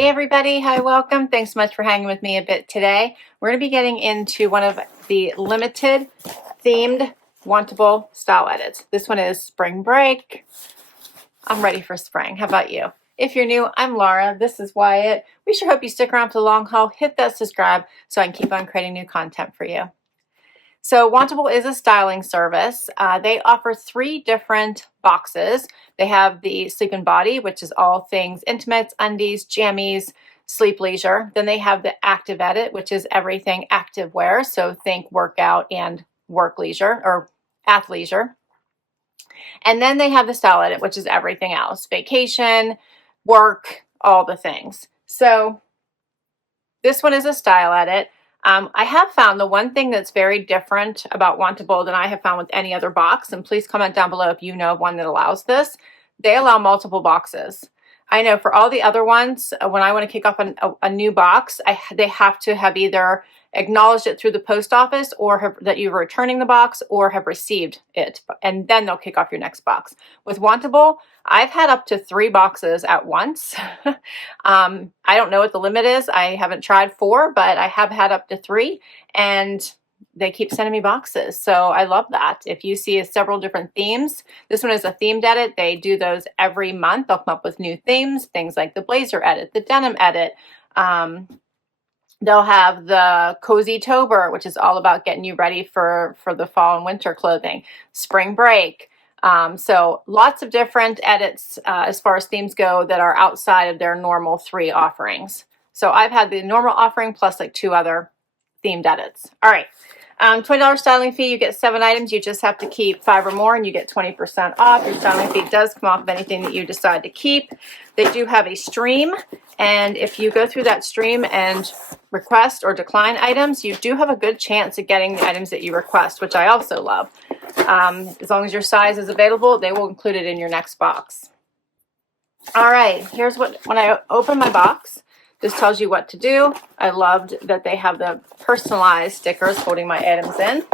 Hey everybody, hi, welcome. Thanks so much for hanging with me a bit today. We're going to be getting into one of the limited themed Wantable style edits. This one is spring break. I'm ready for spring. How about you? If you're new, I'm Laura. This is Wyatt. We sure hope you stick around for the long haul. Hit that subscribe so I can keep on creating new content for you. So Wantable is a styling service. They offer 3 different boxes. They have the Sleep and Body, which is all things intimates, undies, jammies, sleep leisure. Then they have the Active Edit, which is everything active wear. So think workout and work leisure or athleisure. And then they have the Style Edit, which is everything else, vacation, work, all the things. So this one is a Style Edit. I have found the one thing that's very different about Wantable than I have found with any other box, and please comment down below if you know of one that allows this. They allow multiple boxes. I know for all the other ones, when I want to kick off a new box, they have to have either acknowledged it through the post office or that you're returning the box or have received it, and then they'll kick off your next box. With Wantable, I've had up to 3 boxes at once. I don't know what the limit is. I haven't tried 4, but I have had up to 3, and they keep sending me boxes. So I love that. If you see several different themes, this one is a themed edit. They do those every month. They'll come up with new themes, things like the blazer edit, the denim edit. They'll have the Cozy Tober, which is all about getting you ready for the fall and winter clothing, spring break. So lots of different edits as far as themes go that are outside of their normal 3 offerings. So I've had the normal offering plus like 2 other themed edits. All right. $20 styling fee, you get 7 items. You just have to keep 5 or more and you get 20% off. Your styling fee does come off of anything that you decide to keep. They do have a stream, and if you go through that stream and request or decline items, you do have a good chance of getting the items that you request, which I also love. As long as your size is available, they will include it in your next box. All right, here's when I open my box. This tells you what to do. I loved that they have the personalized stickers holding my items in.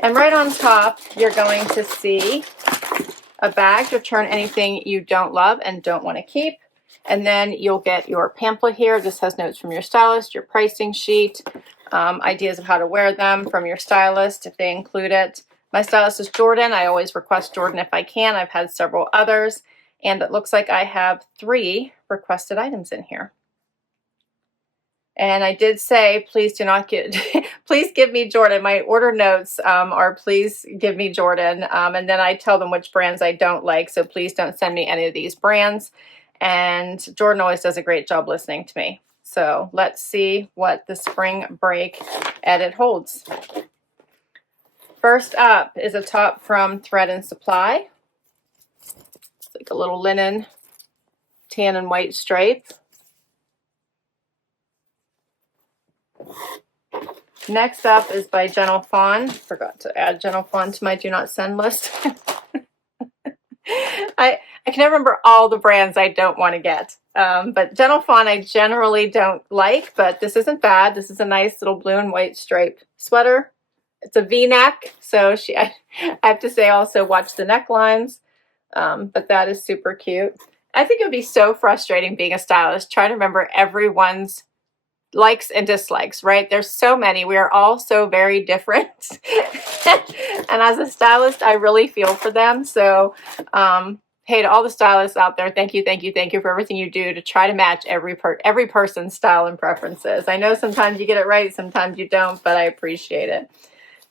And right on top, you're going to see a bag to return anything you don't love and don't want to keep. And then you'll get your pamphlet here. This has notes from your stylist, your pricing sheet, ideas of how to wear them from your stylist if they include it. My stylist is Jordan. I always request Jordan if I can. I've had several others. And it looks like I have 3 requested items in here. And I did say, please do not please give me Jordan. My order notes are please give me Jordan. And then I tell them which brands I don't like. So please don't send me any of these brands. And Jordan always does a great job listening to me. So let's see what the spring break edit holds. First up is a top from Thread and Supply. Like a little linen tan and white stripe. Next up is by Gentle Fawn. Forgot to add Gentle Fawn to my do not send list. I can never remember all the brands I don't want to get. But Gentle Fawn I generally don't like, but this isn't bad. This is a nice little blue and white stripe sweater. It's a V-neck, so I have to say also watch the necklines. But that is super cute. I think it would be so frustrating being a stylist, trying to remember everyone's likes and dislikes, right? There's so many. We are all so very different. And as a stylist, I really feel for them. So, hey, to all the stylists out there, thank you for everything you do to try to match every person's style and preferences. I know sometimes you get it right, sometimes you don't, but I appreciate it.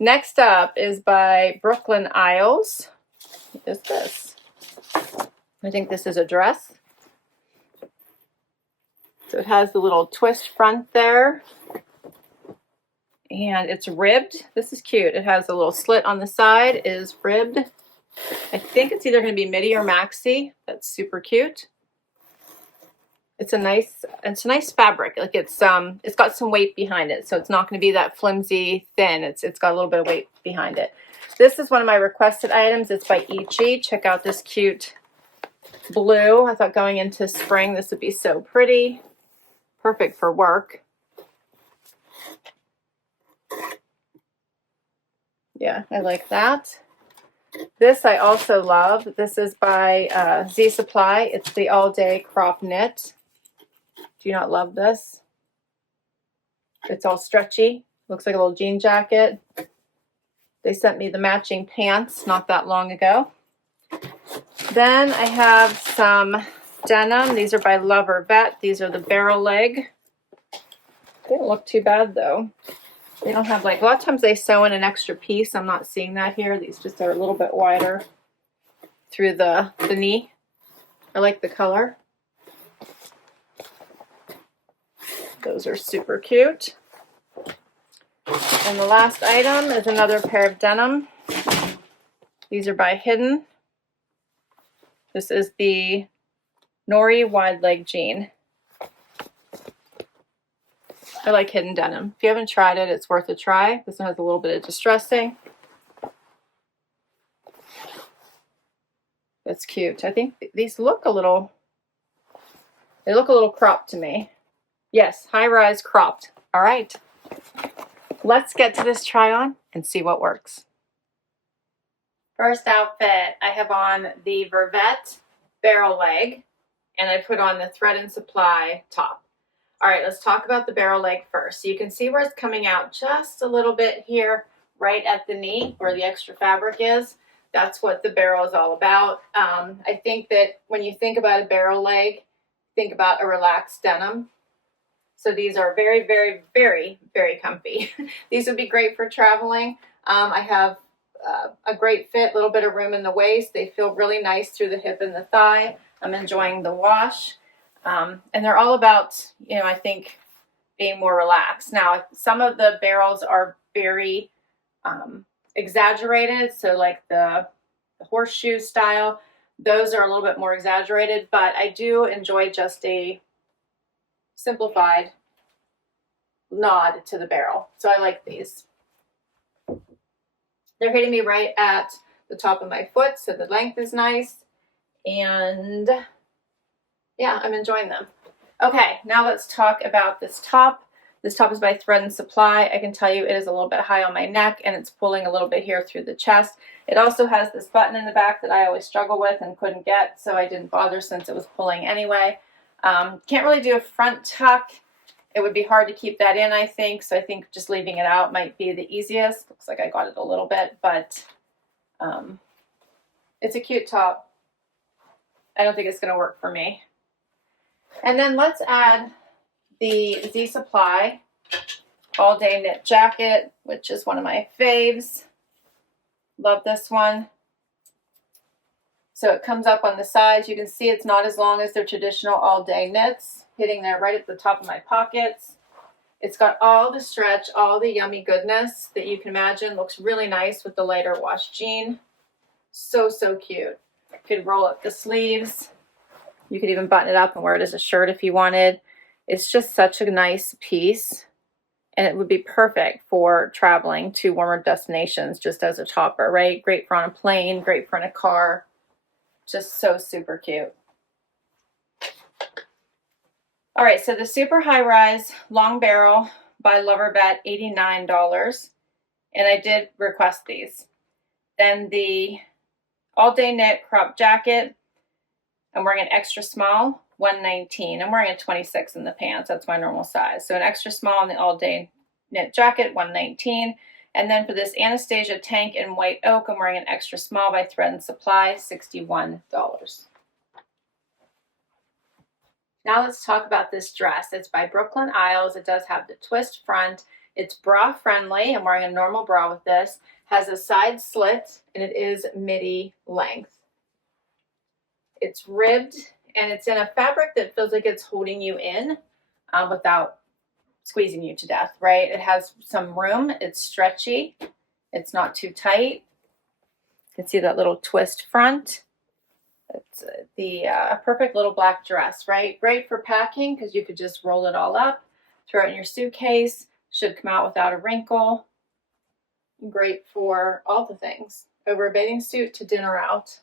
Next up is by Brooklyn Isles. What is this? I think this is a dress. So it has the little twist front there. And it's ribbed. This is cute. It has a little slit on the side. It is ribbed. I think it's either going to be midi or maxi. That's super cute. It's a nice fabric. Like it's got some weight behind it. So it's not going to be that flimsy thin. It's got a little bit of weight behind it. This is one of my requested items. It's by ICHI. Check out this cute blue. I thought going into spring this would be so pretty. Perfect for work. Yeah, I like that. This I also love. This is by Z Supply. It's the all-day crop knit. Do you not love this? It's all stretchy. Looks like a little jean jacket. They sent me the matching pants not that long ago. Then I have some denim. These are by Lovervet. These are the barrel leg. They don't look too bad though. They don't have like, a lot of times they sew in an extra piece. I'm not seeing that here. These just are a little bit wider through the knee. I like the color. Those are super cute. And the last item is another pair of denim. These are by Hidden. This is the Nori wide leg jean. I like Hidden denim. If you haven't tried it, it's worth a try. This one has a little bit of distressing. That's cute. I think these look a little, they look a little cropped to me. Yes, high-rise cropped. All right. Let's get to this try on and see what works. First outfit, I have on the Lovervet barrel leg, and I put on the Thread and Supply top. All right, let's talk about the barrel leg first. So you can see where it's coming out just a little bit here, right at the knee where the extra fabric is. That's what the barrel is all about. I think that when you think about a barrel leg, think about a relaxed denim. So these are very, very, very, very comfy. These would be great for traveling. I have a great fit, a little bit of room in the waist. They feel really nice through the hip and the thigh. I'm enjoying the wash. And they're all about, you know, I think being more relaxed. Now, some of the barrels are very exaggerated. So like the horseshoe style, those are a little bit more exaggerated, but I do enjoy just a simplified nod to the barrel. So I like these. They're hitting me right at the top of my foot, so the length is nice. And yeah, I'm enjoying them. Okay, now let's talk about this top. This top is by Thread and Supply. I can tell you it is a little bit high on my neck and it's pulling a little bit here through the chest. It also has this button in the back that I always struggle with and couldn't get, so I didn't bother since it was pulling anyway. Can't really do a front tuck. It would be hard to keep that in, I think, so I think just leaving it out might be the easiest. Looks like I got it a little bit, but it's a cute top. I don't think it's going to work for me. And then let's add the Z Supply all day knit jacket, which is one of my faves. Love this one. So it comes up on the sides. You can see it's not as long as their traditional all day knits, hitting there right at the top of my pockets. It's got all the stretch, all the yummy goodness that you can imagine. Looks really nice with the lighter wash jean. So, so cute. You could roll up the sleeves. You could even button it up and wear it as a shirt if you wanted. It's just such a nice piece. And it would be perfect for traveling to warmer destinations just as a topper, right? Great for on a plane, great for in a car. Just so super cute. All right, so the super high rise long barrel by Lovervet, $89. And I did request these. Then the all day knit crop jacket, I'm wearing an extra small, $119. I'm wearing a 26 in the pants. That's my normal size. So an extra small in the all day knit jacket, $119. And then for this Anastasia tank in white oak, I'm wearing an extra small by Thread and Supply, $61. Now let's talk about this dress. It's by Brooklyn Isles. It does have the twist front. It's bra friendly. I'm wearing a normal bra with this. Has a side slit and it is midi length. It's ribbed and it's in a fabric that feels like it's holding you in without squeezing you to death, right? It has some room. It's stretchy. It's not too tight. You can see that little twist front. It's the perfect little black dress, right? Great for packing because you could just roll it all up, throw it in your suitcase. Should come out without a wrinkle. Great for all the things. Over a bathing suit to dinner out.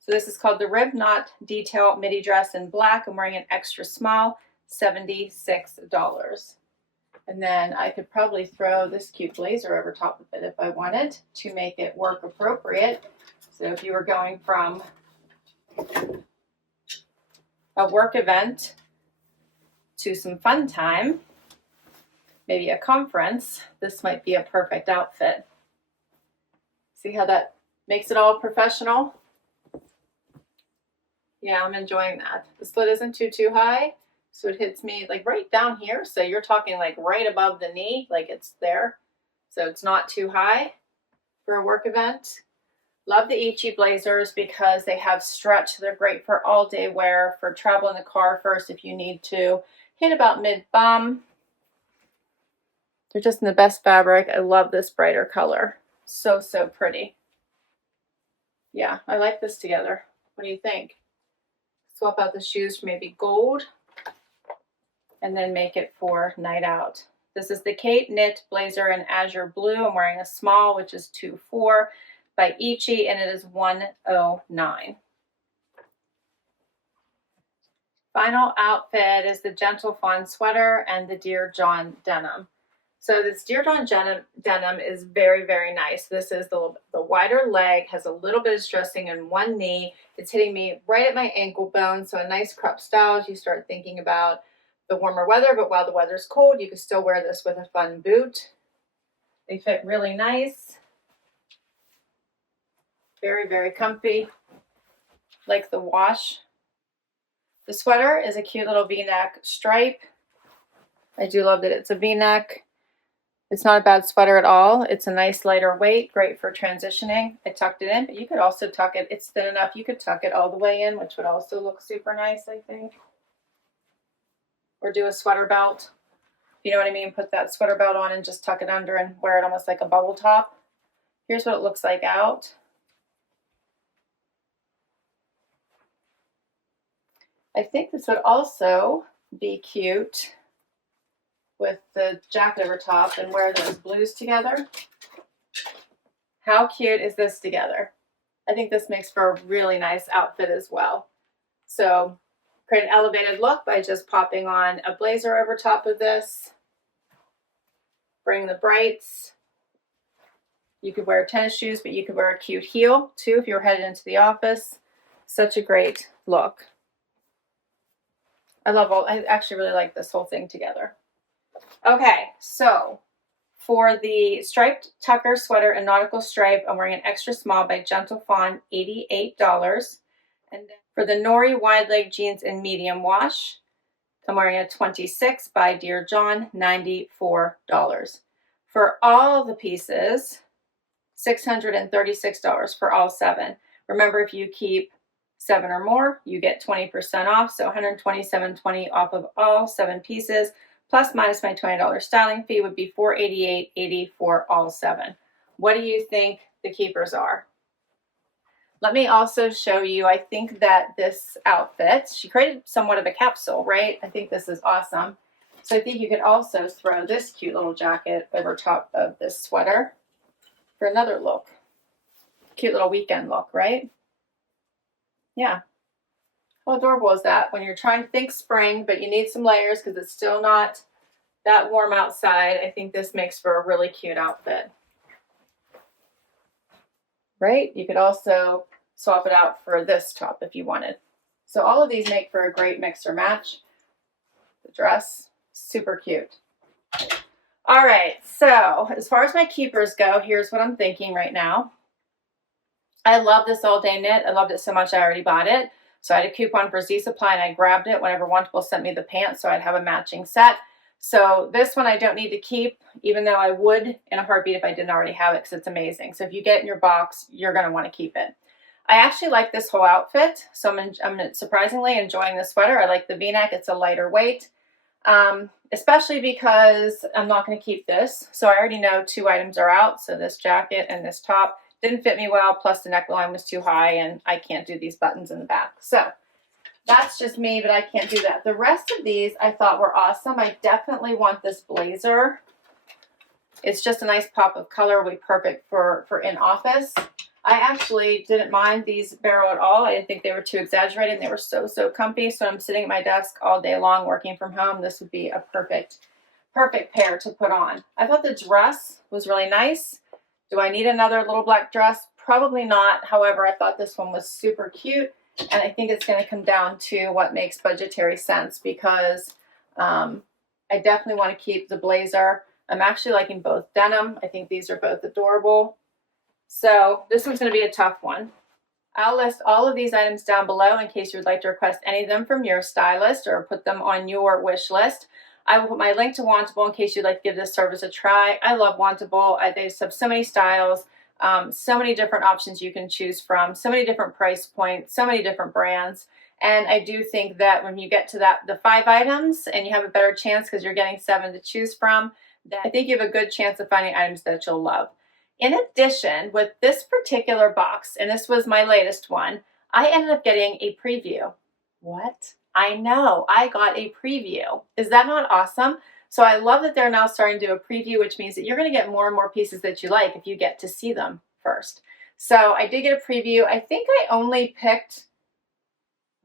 So this is called the Rib Knot Detail Midi Dress in black. I'm wearing an extra small, $76. And then I could probably throw this cute blazer over top of it if I wanted to make it work appropriate. So if you were going from a work event to some fun time, maybe a conference, this might be a perfect outfit. See how that makes it all professional? Yeah, I'm enjoying that. The slit isn't too high, so it hits me like right down here. So you're talking like right above the knee, like it's there. So it's not too high for a work event. Love the ICHI blazers because they have stretch. They're great for all day wear, for travel in the car first if you need to. Hit about mid bum. They're just in the best fabric. I love this brighter color. So pretty. Yeah, I like this together. What do you think? Swap out the shoes for maybe gold and then make it for night out. This is the Kate Knit Blazer in Azure Blue. I'm wearing a small, which is 2.4 by ICHI, and it is $109. Final outfit is the Gentle Fawn sweater and the Dear John denim. So this Dear John denim is very nice. This is the wider leg, has a little bit of stressing in one knee. It's hitting me right at my ankle bone, so a nice crop style as you start thinking about the warmer weather, but while the weather's cold, you can still wear this with a fun boot. They fit really nice. Very comfy. Like the wash. The sweater is a cute little V-neck stripe. I do love that it's a V-neck. It's not a bad sweater at all. It's a nice lighter weight, great for transitioning. I tucked it in, but you could also tuck it. It's thin enough. You could tuck it all the way in, which would also look super nice, I think. Or do a sweater belt. You know what I mean? Put that sweater belt on and just tuck it under and wear it almost like a bubble top. Here's what it looks like out. I think this would also be cute with the jacket over top and wear those blues together. How cute is this together? I think this makes for a really nice outfit as well. So create an elevated look by just popping on a blazer over top of this. Bring the brights. You could wear tennis shoes, but you could wear a cute heel too if you're headed into the office. Such a great look. I actually really like this whole thing together. Okay, so for the striped tucker sweater and nautical stripe, I'm wearing an extra small by Gentle Fawn, $88. And then for the Nori wide leg jeans in medium wash, I'm wearing a 26 by Dear John, $94. For all the pieces, $636 for all 7. Remember, if you keep 7 or more, you get 20% off, so $127.20 off of all 7 pieces, plus minus my $20 styling fee would be $488.80 for all 7. What do you think the keepers are? Let me also show you, I think that this outfit, she created somewhat of a capsule, right? I think this is awesome. So I think you could also throw this cute little jacket over top of this sweater for another look. Cute little weekend look, right? Yeah. How adorable is that when you're trying to think spring, but you need some layers because it's still not that warm outside? I think this makes for a really cute outfit. Right? You could also swap it out for this top if you wanted. So all of these make for a great mix or match. The dress, super cute. All right, so as far as my keepers go, here's what I'm thinking right now. I love this all day knit. I loved it so much I already bought it. So I had a coupon for Z Supply and I grabbed it whenever Wantable sent me the pants so I'd have a matching set. So this one I don't need to keep, even though I would in a heartbeat if I didn't already have it because it's amazing. So if you get it in your box, you're going to want to keep it. I actually like this whole outfit. So I'm surprisingly enjoying the sweater. I like the V-neck. It's a lighter weight, especially because I'm not going to keep this. So I already know 2 items are out. So this jacket and this top didn't fit me well. Plus the neckline was too high and I can't do these buttons in the back. So that's just me, but I can't do that. The rest of these I thought were awesome. I definitely want this blazer. It's just a nice pop of color. Will be perfect for in office. I actually didn't mind these barrel at all. I didn't think they were too exaggerated. They were so comfy. So I'm sitting at my desk all day long working from home. This would be a perfect pair to put on. I thought the dress was really nice. Do I need another little black dress? Probably not. However, I thought this one was super cute. And I think it's going to come down to what makes budgetary sense, because I definitely want to keep the blazer. I'm actually liking both denim. I think these are both adorable. So this one's going to be a tough one. I'll list all of these items down below in case you would like to request any of them from your stylist or put them on your wish list. I will put my link to Wantable in case you'd like to give this service a try. I love Wantable. They have so many styles, so many different options you can choose from, so many different price points, so many different brands. And I do think that when you get to the 5 items and you have a better chance because you're getting 7 to choose from, then I think you have a good chance of finding items that you'll love. In addition, with this particular box, and this was my latest one, I ended up getting a preview. What? I know, I got a preview. Is that not awesome? So I love that they're now starting to do a preview, which means that you're going to get more and more pieces that you like if you get to see them first. So I did get a preview. I think I only picked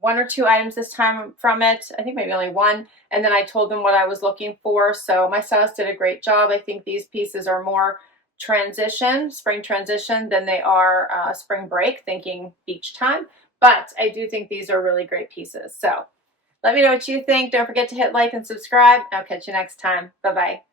1 or 2 items this time from it. I think maybe only 1. And then I told them what I was looking for. So my stylist did a great job. I think these pieces are more spring transition than they are spring break, thinking beach time. But I do think these are really great pieces. So let me know what you think. Don't forget to hit like and subscribe. I'll catch you next time. Bye-bye.